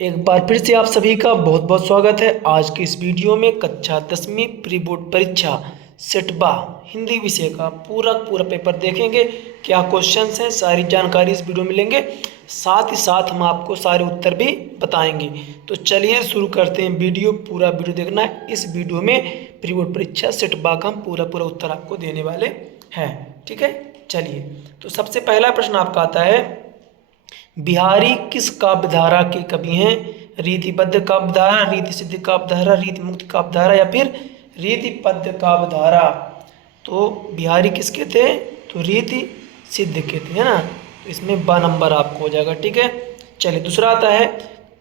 एक बार फिर से आप सभी का बहुत बहुत स्वागत है। आज की इस वीडियो में कक्षा 10वीं प्री बोर्ड परीक्षा सेटबा हिंदी विषय का पूरा पेपर देखेंगे। क्या क्वेश्चंस हैं, सारी जानकारी इस वीडियो में मिलेंगे। साथ ही साथ हम आपको सारे उत्तर भी बताएंगे। तो चलिए शुरू करते हैं। पूरा वीडियो देखना है। इस वीडियो में प्री बोर्ड परीक्षा सेटबा का हम पूरा उत्तर आपको देने वाले हैं। ठीक है, चलिए। तो सबसे पहला प्रश्न आपका आता है, बिहारी किस काव्यधारा के कवि हैं? रीतिबद्ध काव्यधारा, रीति सिद्ध काव्यधारा, रीति मुक्त काव्यधारा या फिर रीतिबद्ध काव्यधारा। तो बिहारी किसके थे? तो रीति सिद्ध के थे, है ना। तो इसमें ब नंबर आपको हो जाएगा। ठीक है, चलिए दूसरा आता है,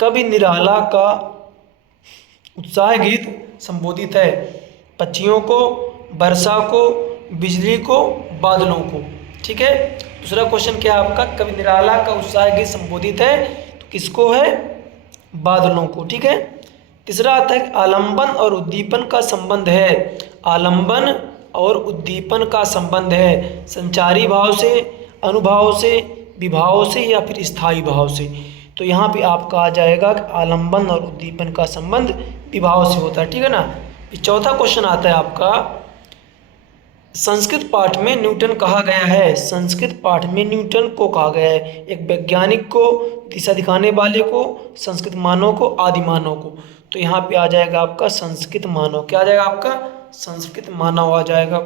कवि निराला का उत्साह गीत संबोधित है पक्षियों को, वर्षा को, बिजली को, बादलों को। ठीक है, दूसरा क्वेश्चन क्या है आपका, कवि निराला का उत्साह गीत संबोधित है तो किसको है? बादलों को। ठीक है, तीसरा आता है, आलंबन और उद्दीपन का संबंध है। आलंबन और उद्दीपन का संबंध है संचारी भाव से, अनुभाव से, विभाव से या फिर स्थायी भाव से। तो यहाँ पे आपका आ जाएगा कि आलंबन और उद्दीपन का संबंध विभाव से होता है। ठीक है ना। चौथा क्वेश्चन आता है आपका, संस्कृत पाठ में न्यूटन कहा गया है। संस्कृत पाठ में न्यूटन को कहा गया है, एक वैज्ञानिक को, दिशा दिखाने वाले को, संस्कृत मानव को, आदि मानव को। तो यहाँ पे आ जाएगा आपका संस्कृत मानव। क्या आ जाएगा आपका? संस्कृत मानव आ जाएगा।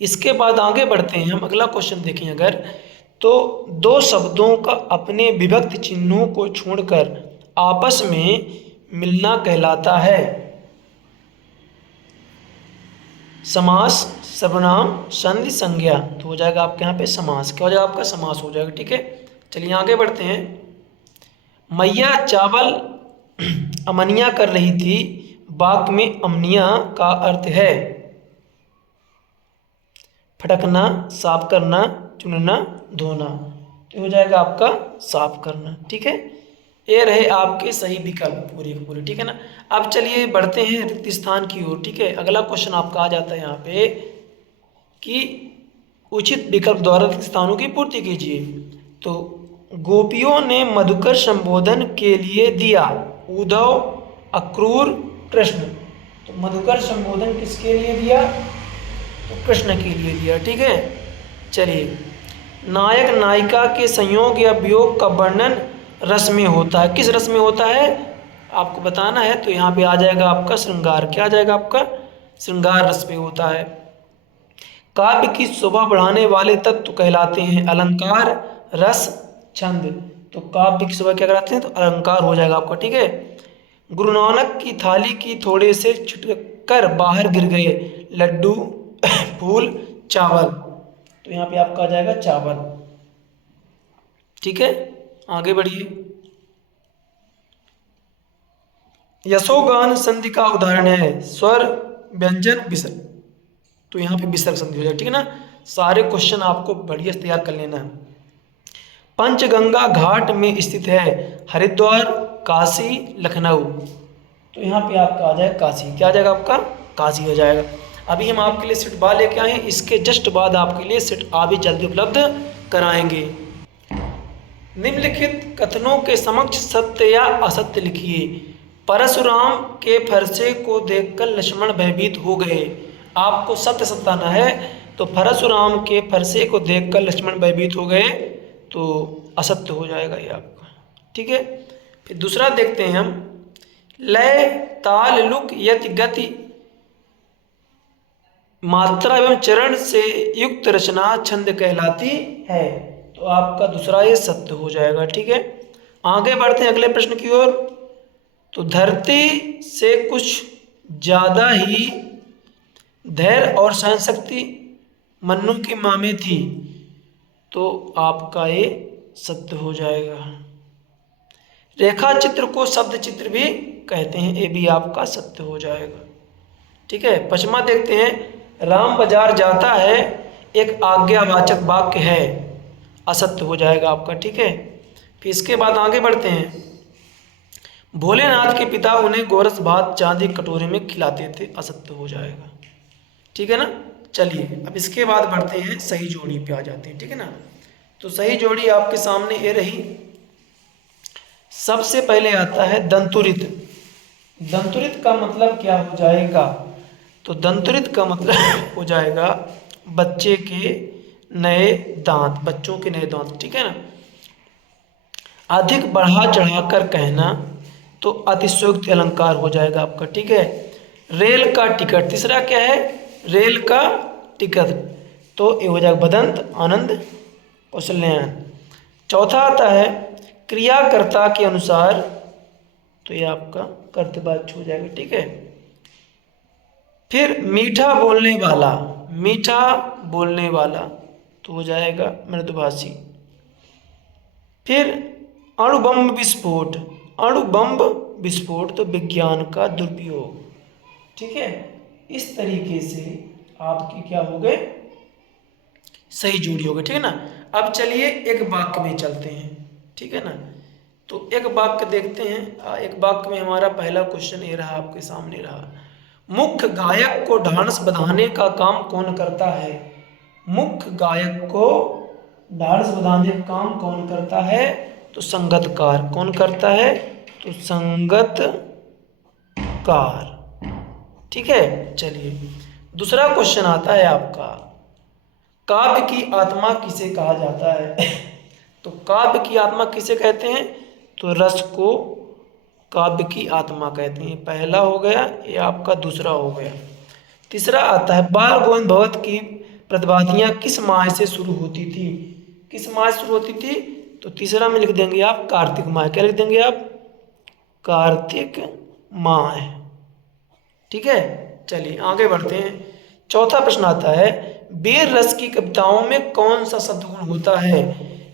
इसके बाद आगे बढ़ते हैं हम, अगला क्वेश्चन देखें अगर, तो दो शब्दों का अपने विभक्त चिन्हों को छोड़कर आपस में मिलना कहलाता है समास, सर्वनाम, संधि, संज्ञा। तो हो जाएगा आपके यहाँ पे समास। क्या हो जाएगा आपका? समास हो जाएगा। ठीक है, चलिए आगे बढ़ते हैं। मैया चावल अमनिया कर रही थी, वाक्य में अमनिया का अर्थ है फटकना, साफ करना, चुनना, धोना। तो हो जाएगा आपका साफ करना। ठीक है, ये रहे आपके सही विकल्प पूरे के पूरे। ठीक है ना। अब चलिए बढ़ते हैं रिक्त स्थान की ओर। ठीक है, अगला क्वेश्चन आपका आ जाता है यहाँ पे कि उचित विकल्प द्वारा रिक्त स्थानों की पूर्ति कीजिए। तो गोपियों ने मधुकर संबोधन के लिए दिया उद्धव, अक्रूर, कृष्ण। तो मधुकर संबोधन किसके लिए दिया? तो कृष्ण के लिए दिया। ठीक है, चलिए। नायक नायिका के संयोग या वियोग का वर्णन रस में होता है। किस रस में होता है आपको बताना है। तो यहाँ पे आ जाएगा आपका श्रृंगार। क्या आ जाएगा आपका? श्रृंगार रस में होता है। काव्य की शोभा बढ़ाने वाले तत्व कहलाते हैं अलंकार, रस, छंद। तो काव्य की शोभा क्या कराते हैं? तो अलंकार हो जाएगा आपका। ठीक है, गुरु नानक की थाली की थोड़े से छुटकर बाहर गिर गए लड्डू, फूल, चावल। तो यहाँ पे आपका आ जाएगा चावल। ठीक है, आगे बढ़िए। यशोगान संधि का उदाहरण है स्वर, व्यंजन, विसर्ग। तो यहाँ पे विसर्ग संधि हो जाएगा। ठीक है ना। सारे क्वेश्चन आपको बढ़िया से तैयार कर लेना है। पंचगंगा घाट में स्थित है हरिद्वार, काशी, लखनऊ। तो यहाँ पे आपका आ जाएगा काशी। क्या आ जाएगा आपका? काशी हो जाएगा। अभी हम आपके लिए सेट बा लेके आए हैं, इसके जस्ट बाद आपके लिए सेट आ भी जल्दी उपलब्ध कराएंगे। निम्नलिखित कथनों के समक्ष सत्य या असत्य लिखिए। परशुराम के फरसे को देखकर लक्ष्मण भयभीत हो गए। आपको सत्य सत्याना है। तो परशुराम के फरसे को देखकर लक्ष्मण भयभीत हो गए, तो असत्य हो जाएगा ये आपका। ठीक है, फिर दूसरा देखते हैं हम, लय, ताल, लुक, यति, गति, मात्रा एवं चरण से युक्त रचना छंद कहलाती है। तो आपका दूसरा ये सत्य हो जाएगा। ठीक है, आगे बढ़ते हैं अगले प्रश्न की ओर। तो धरती से कुछ ज्यादा ही धैर्य और सहन शक्ति मन्नू की माँ में थी। तो आपका ये सत्य हो जाएगा। रेखा चित्र को शब्द चित्र भी कहते हैं, ये भी आपका सत्य हो जाएगा। ठीक है, पचमा देखते हैं, राम बाजार जाता है एक आज्ञावाचक वाक्य है, असत्य हो जाएगा आपका। ठीक है, फिर इसके बाद आगे बढ़ते हैं, भोलेनाथ के पिता उन्हें गोरस भात चांदी कटोरे में खिलाते थे, असत्य हो जाएगा। ठीक है ना। चलिए अब इसके बाद बढ़ते हैं सही जोड़ी पे आ जाते हैं। ठीक है ना। तो सही जोड़ी आपके सामने ये रही, सबसे पहले आता है दंतुरित। दंतुरित का मतलब क्या हो जाएगा? तो दंतुरित का मतलब हो जाएगा बच्चे के नए दांत, बच्चों के नए दांत, ठीक है ना। अधिक बढ़ा चढ़ाकर कहना तो अतिशयोक्ति अलंकार हो जाएगा आपका, ठीक है। रेल का टिकट, तीसरा क्या है? रेल का टिकट, तो ये हो जाएगा बदंत, आनंद, कौशल्यायन। चौथा आता है क्रियाकर्ता के अनुसार, तो ये आपका कर्तवाच्य हो जाएगा, ठीक है। फिर मीठा बोलने वाला, मीठा बोलने वाला तो हो जाएगा मृदुभाषी। फिर अणुबम विस्फोट, अणुबम विस्फोट तो विज्ञान का दुरुपयोग, ठीक है। इस तरीके से आपके क्या हो गए? सही जोड़ी हो गई, ठीक है ना। अब चलिए एक वाक्य में चलते हैं, ठीक है ना। तो एक वाक्य देखते हैं। एक वाक्य में हमारा पहला क्वेश्चन ये रहा, आपके सामने रहा। मुख्य गायक को ढांढस बंधाने का काम कौन करता है? मुख्य गायक को ढांढस बंधाने का काम कौन करता है? तो संगतकार। कौन करता है? तो संगतकार, ठीक है। चलिए दूसरा क्वेश्चन आता है आपका, काव्य की आत्मा किसे कहा जाता है? तो काव्य की आत्मा किसे कहते हैं? तो रस को काव्य की आत्मा कहते हैं। पहला हो गया, ये आपका दूसरा हो गया। तीसरा आता है बाल गोविंद भगत की प्रतिवादियाँ किस माह से शुरू होती थी? किस माह से शुरू होती थी? तो तीसरा में लिख देंगे आप कार्तिक माह। क्या लिख देंगे आप? कार्तिक माह, ठीक है। चलिए आगे बढ़ते हैं। चौथा प्रश्न आता है वीर रस की कविताओं में कौन सा शब्द गुण होता है?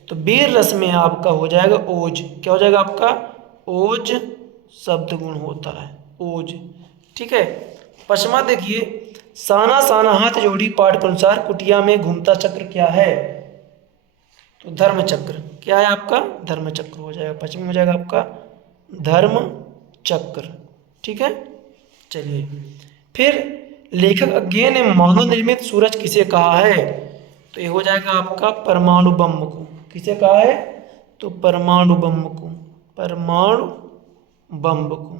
तो वीर रस में आपका हो जाएगा ओज। क्या हो जाएगा आपका? ओज शब्द गुण होता है, ओज, ठीक है। पश्चिमा देखिए, साना साना हाथ जोड़ी पाठ के अनुसार कुटिया में घूमता चक्र क्या है? तो धर्म चक्र। क्या है आपका? धर्म चक्र हो जाएगा। पश्चिम हो जाएगा आपका धर्म चक्र, ठीक है। चलिए फिर लेखक अज्ञेय ने मानव निर्मित सूरज किसे कहा है? तो ये हो जाएगा आपका परमाणु बम को। किसे कहा है? तो परमाणु बम को, परमाणु बम को,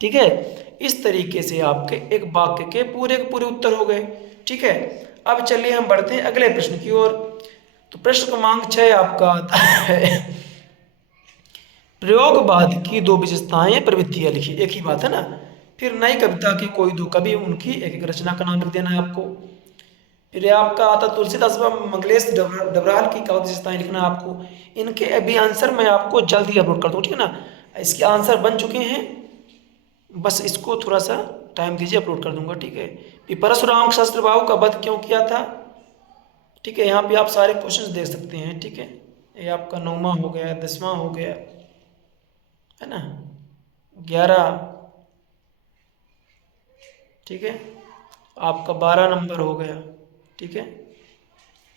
ठीक है। इस तरीके से आपके एक वाक्य के पूरे उत्तर हो गए, ठीक है। अब चलिए हम बढ़ते हैं अगले प्रश्न की ओर। तो प्रश्न क्रमांक 6 आपका आता है प्रयोगवाद की दो विशेषताएं प्रवृत्तियां लिखी। एक ही बात है ना। फिर नई कविता की कोई दो कवि, उनकी एक एक रचना का नाम लिख देना है आपको। फिर आपका आता तुलसीदास व मंगलेश डबराल की काव्य विशेषताएं लिखना है आपको। इनके अभी आंसर मैं आपको जल्द ही अपलोड कर दूँ, ठीक है ना। इसके आंसर बन चुके हैं, बस इसको थोड़ा सा टाइम दीजिए, अपलोड कर दूंगा, ठीक है। फिर परशुराम शास्त्री बाबू का वध क्यों किया था? ठीक है, यहाँ पे आप सारे क्वेश्चंस देख सकते हैं, ठीक है। ये आपका 9वां हो गया, 10वां हो गया, है ना, 11, ठीक है, आपका 12 नंबर हो गया, ठीक है।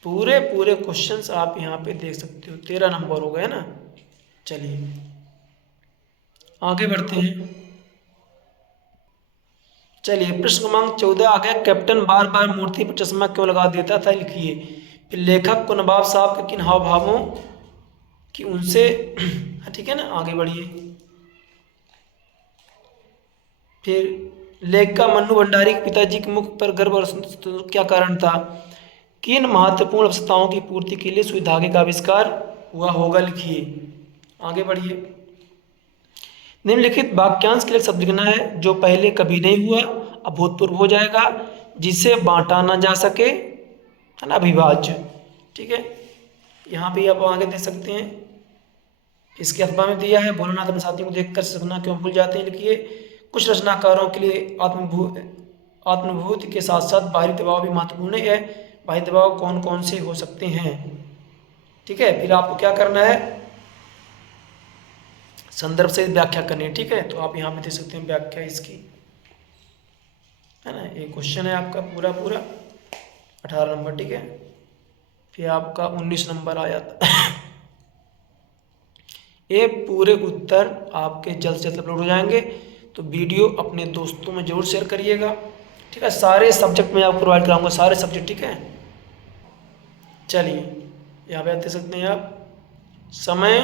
पूरे क्वेश्चंस आप यहाँ पे देख सकते हो। 13 नंबर हो गया ना। चलिए आगे बढ़ते हैं। चलिए प्रश्न क्रमांक 14 आ गया, कैप्टन बार बार मूर्ति पर चश्मा क्यों लगा देता था? लिखिए। फिर लेखक को नवाब साहब के किन हाव भावों कि उनसे ठीक है ना, आगे बढ़िए। फिर लेखिका मन्नू भंडारी के पिताजी के मुख पर गर्व और क्या कारण था? किन महत्वपूर्ण आवश्यकताओं की पूर्ति के लिए सुई धागे का आविष्कार हुआ होगा? लिखिए, आगे बढ़िए। निम्नलिखित वाक्यांश के लिए शब्द लिखना है जो पहले कभी नहीं हुआ, अब भूतपूर्व हो जाएगा, जिसे बांटा ना जा सके, है ना, अभिभाज्य, ठीक है। यहाँ पे आप आगे देख सकते हैं, इसके अथवा में दिया है भोलानाथ अपने साथियों को देखकर सपना क्यों भूल जाते हैं? लिखिए। कुछ रचनाकारों के लिए आत्मभूति के साथ साथ बाहरी दबाव भी महत्वपूर्ण है। बाहरी दबाव कौन कौन से हो सकते हैं? ठीक है, फिर आपको क्या करना है? संदर्भ से व्याख्या करनी है, ठीक है। तो आप यहाँ पे देख सकते हैं व्याख्या इसकी, है ना। ये क्वेश्चन है आपका पूरा 18 नंबर, ठीक है। फिर आपका 19 नंबर आ जाता है। ये पूरे उत्तर आपके जल्द से जल्द अपलोड हो जाएंगे, तो वीडियो अपने दोस्तों में जरूर शेयर करिएगा, ठीक है। सारे सब्जेक्ट में आपको प्रोवाइड कराऊंगा, सारे सब्जेक्ट, ठीक है। चलिए यहाँ पे देख सकते हैं आप समय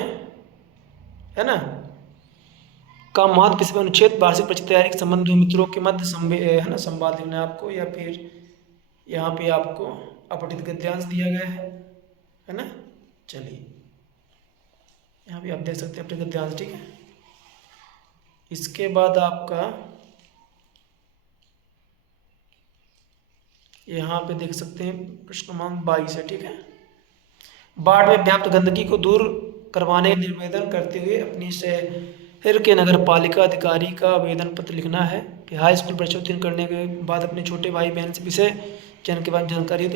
है ना। का महत्व किसी भी अनुच्छेद वार्षिक परीक्षा तैयारी के संबंध में मित्रों के मध्य है ना संवाद लिखना है आपको, या फिर यहाँ पे आपको अपठित गद्यांश दिया गया है ना। चलिए यहाँ पे आप देख सकते हैं अपठित गद्यांश, ठीक है। इसके बाद आपका यहाँ पे देख सकते हैं प्रश्न क्रमांक 22 है, ठीक है। बाढ़ में व्याप्त गंदगी को दूर करवाने का निवेदन करते हुए अपनी शहर के नगर पालिका अधिकारी का आवेदन पत्र लिखना है कि हाई स्कूल परीक्षा उत्तीर्ण करने के बाद अपने छोटे भाई बहन से विषय चयन के बाद जानकारी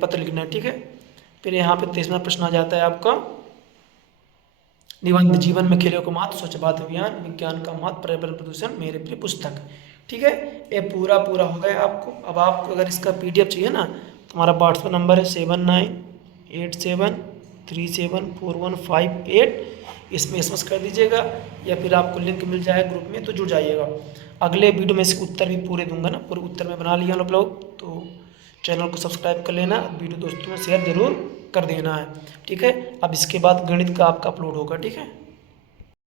पत्र लिखना है, ठीक है। फिर यहाँ पे 23वां प्रश्न आ जाता है आपका निबंध जीवन में खेलों का महत्व, स्वच्छ भारत अभियान, विज्ञान का महत्व, पर्यावरण प्रदूषण, मेरे प्रिय पुस्तक, ठीक है। ये पूरा हो गया आपको। अब आपको अगर इसका PDF चाहिए ना तो हमारा व्हाट्सएप नंबर है 7987374158, इसमें SMS कर दीजिएगा, या फिर आपको लिंक मिल जाए ग्रुप में तो जुड़ जाइएगा। अगले वीडियो में इसके उत्तर भी पूरे दूंगा ना, पूरे उत्तर में बना लिया आप लोग, तो चैनल को सब्सक्राइब कर लेना, वीडियो दोस्तों में शेयर जरूर कर देना है, ठीक है। अब इसके बाद गणित का आपका अपलोड होगा, ठीक है।